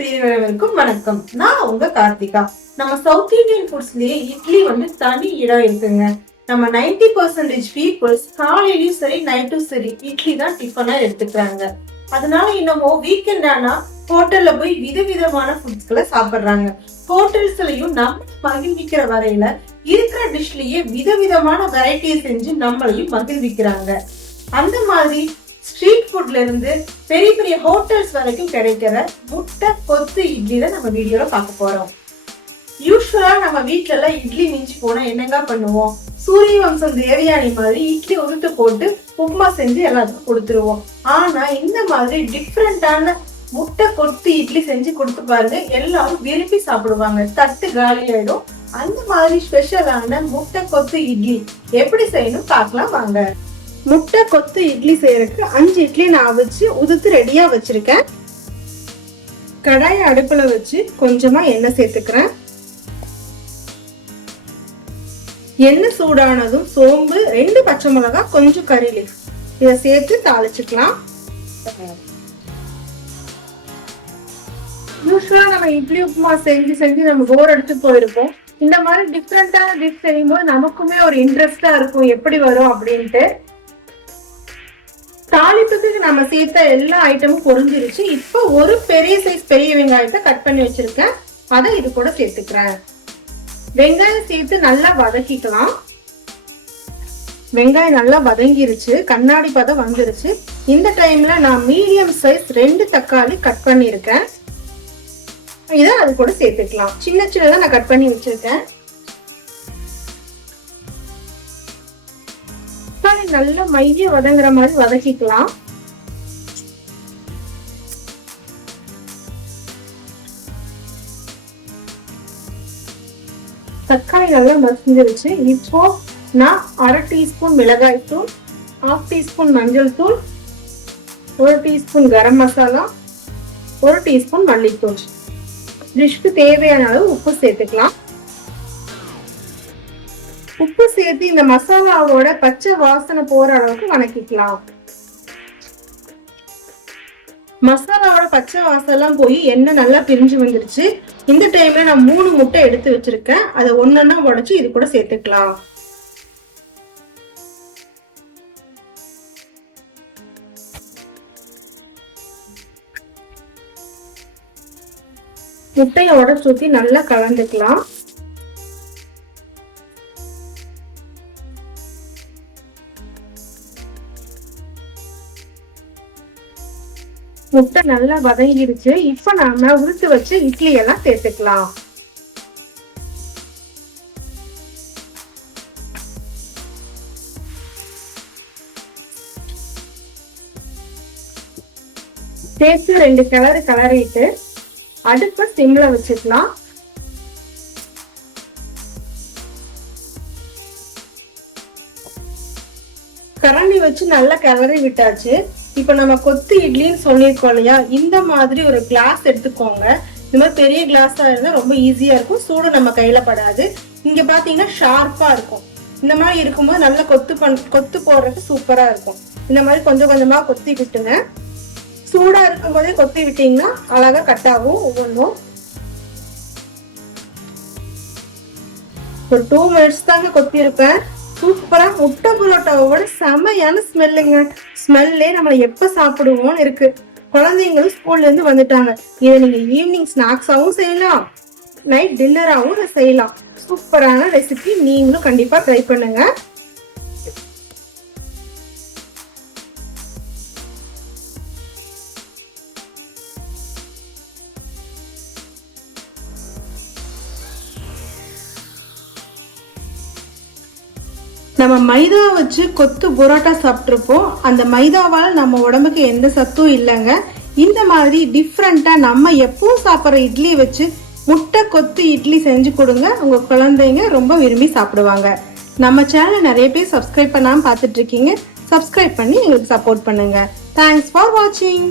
பிரியர்களுக்கும் வணக்கம். நான் உங்க கார்த்திகா. நம்ம சவுத் இந்தியன் ஃபுட்ஸ்லயே இட்லி தனி இடம் இருக்குங்க. நம்ம 90% பீப்புள்ஸ் காலையிலயும் சரி நைட்டும் சரி இட்லி தான் டிஃபனா எடுத்துக்கிறாங்க. அதனால இன்னமும் வீக்கெண்ட் ஆனா ஹோட்டல்ல போய் விதவிதமான ஃபுட்ஸ்களை சாப்பிடுறாங்க. ஹோட்டல்ஸ்லயும் நம்ம மகிழ்விக்கிற வரையில இருக்கிற டிஷ்லயே விதவிதமான வெரைட்டியை செஞ்சு நம்மளையும் மகிழ்விக்கிறாங்க. அந்த மாதிரி ஸ்ட்ரீட் ஃபுட்ல இருந்து பெரிய பெரிய ஹோட்டல்ஸ் வரைக்கும் கிடைக்கிற முட்டை கொத்து இட்லி தான் நம்ம வீடியோல பார்க்க போறோம். யூஸ்வலா நம்ம வீட்டுல எல்லாம் இட்லி மிஞ்சி போனா என்னங்க பண்ணுவோம்? சூரிய வம்சம் தேவயானி மாதிரி இட்லி உதுத்து போட்டு உப்புமா செஞ்சு எல்லாத்துக்கும் கொடுத்துருவோம். ஆனா இந்த மாதிரி டிஃப்ரெண்டான முட்டை கொத்து இட்லி செஞ்சு கொடுத்து பாருங்க, எல்லாரும் விரும்பி சாப்பிடுவாங்க. தட்டு காலி ஆயிடும். அந்த மாதிரி ஸ்பெஷலான முட்டை கொத்து இட்லி எப்படி செய்யணும் பார்க்கலாம் வாங்க. முட்டை கொத்து இட்லி செய்யறதுக்கு 5 இட்லி நான் அவிச்சு உதுத்து ரெடியா வச்சிருக்கேன். கடாயை அடுப்புல வச்சு கொஞ்சமா எண்ணெய் சேர்த்துக்கிறேன். எண்ணெய் சூடானதும் சோம்பு, 2 பச்சை மிளகாய், கொஞ்சம் கறி லீஃப் இதை சேர்த்து தாளிச்சுக்கலாம். யூஸ்வலா நம்ம இட்லி உப்புமா செஞ்சு நம்ம போர் அடிச்சு போயிருப்போம். இந்த மாதிரி டிஃப்ரெண்டான டிஷ் செய்யும்போது நமக்குமே ஒரு இன்ட்ரெஸ்டா இருக்கும், எப்படி வரும் அப்படின்ட்டு. தாளிப்புக்கு நம்ம சேர்த்த எல்லா ஐட்டமும் பொரிஞ்சிருச்சு. இப்போ ஒரு பெரிய சைஸ் பெரிய வெங்காயத்தை கட் பண்ணி வச்சிருக்கேன், அதை இது கூட சேர்த்துக்கிறேன். வெங்காயம் சேர்த்து நல்லா வதக்கிக்கலாம். வெங்காயம் நல்லா வதங்கிருச்சு, கண்ணாடி பதம் வந்துருச்சு. இந்த டைம்ல நான் மீடியம் சைஸ் 2 தக்காளி கட் பண்ணிருக்கேன், இதை அது கூட சேர்த்துக்கலாம். சின்ன சின்னதா நான் கட் பண்ணி வச்சிருக்கேன். நல்லா மைய வதங்குற மாதிரி வதக்கிக்கலாம். தக்காளி நல்லா மசிஞ்சிருச்சு. இப்போ நான் 1/2 டீஸ்பூன் மிளகாய் தூள், 1/2 டீஸ்பூன் மஞ்சள் தூள், 1 டீஸ்பூன் கரம் மசாலா, 1 டீஸ்பூன் மல்லித்தூள், டிஷ்க்கு தேவையான அளவு உப்பு சேர்த்துக்கலாம். உப்பு சேர்த்து இந்த மசாலாவோட பச்சை வாசனை போற அளவுக்கு வதக்கிக்கலாம். மசாலாவோட பச்சை வாசனை போய் எண்ணெய் நல்லா பிரிஞ்சு வந்துருச்சு. இந்த டைம்ல நான் 3 முட்டை எடுத்து வச்சிருக்கேன், அதை ஒன்னொன்னா உடைச்சு இது கூட சேர்த்துக்கலாம். முட்டையை உடைச்சு ஊத்தி நல்லா கலந்துக்கலாம். முட்டை நல்லா வதங்கிடுச்சு. இப்ப நாம உருட்டு வச்சு இட்லி எல்லாம் சேர்த்துக்கலாம். சேர்த்து 2 கிளறிட்டு அடுப்பை சிம்ல வச்சுக்கலாம். கரண்டி வச்சு நல்லா கிளறி விட்டாச்சு. இப்ப நம்ம கொத்து இட்லின்னு சொல்லியிருக்கோம் இல்லையா, இந்த மாதிரி ஒரு கிளாஸ் எடுத்துக்கோங்க. இந்த மாதிரி பெரிய கிளாஸா இருந்தா ரொம்ப ஈஸியா இருக்கும், சூடு நம்ம கையில படாது. இங்க பாத்தீங்கன்னா ஷார்ப்பா இருக்கும். இந்த மாதிரி இருக்கும்போது நல்லா கொத்து போடுறதுக்கு சூப்பரா இருக்கும். இந்த மாதிரி கொஞ்சம் கொஞ்சமா கொத்தி விட்டுங்க. சூடா இருக்கும் போதே கொத்தி விட்டீங்கன்னா அழகா கட் ஆகும். ஒவ்வொன்றும் ஒரு 2 மினிட்ஸ் தாங்க கொத்தி இருப்பேன். சூப்பரா முட்டை புரோட்டாவோட செமையான ஸ்மெல்லுங்க. ஸ்மெல்லே நம்ம எப்ப சாப்பிடுவோம்னு இருக்கு. குழந்தைங்களும் ஸ்கூல்ல இருந்து வந்துட்டாங்க. இதை நீங்க ஈவினிங் ஸ்நாக்ஸாவும் செய்யலாம், நைட் டின்னராவும் செய்யலாம். சூப்பரான ரெசிபி, நீங்களும் கண்டிப்பா ட்ரை பண்ணுங்க. நம்ம மைதா வச்சு கொத்து புரோட்டா சாப்பிட்ருப்போம். அந்த மைதாவால் நம்ம உடம்புக்கு எந்த சத்தும் இல்லைங்க. இந்த மாதிரி டிஃப்ரெண்டா நம்ம எப்பவும் சாப்பிட்ற இட்லி வச்சு முட்டை கொத்து இட்லி செஞ்சு கொடுங்க, உங்க குழந்தைங்க ரொம்ப விரும்பி சாப்பிடுவாங்க. நம்ம சேனல் நிறைய பேர் சப்ஸ்கிரைப் பண்ணாம பார்த்துட்டு இருக்கீங்க. சப்ஸ்கிரைப் பண்ணி எங்களுக்கு சப்போர்ட் பண்ணுங்க. தேங்க்ஸ் ஃபார் வாட்சிங்.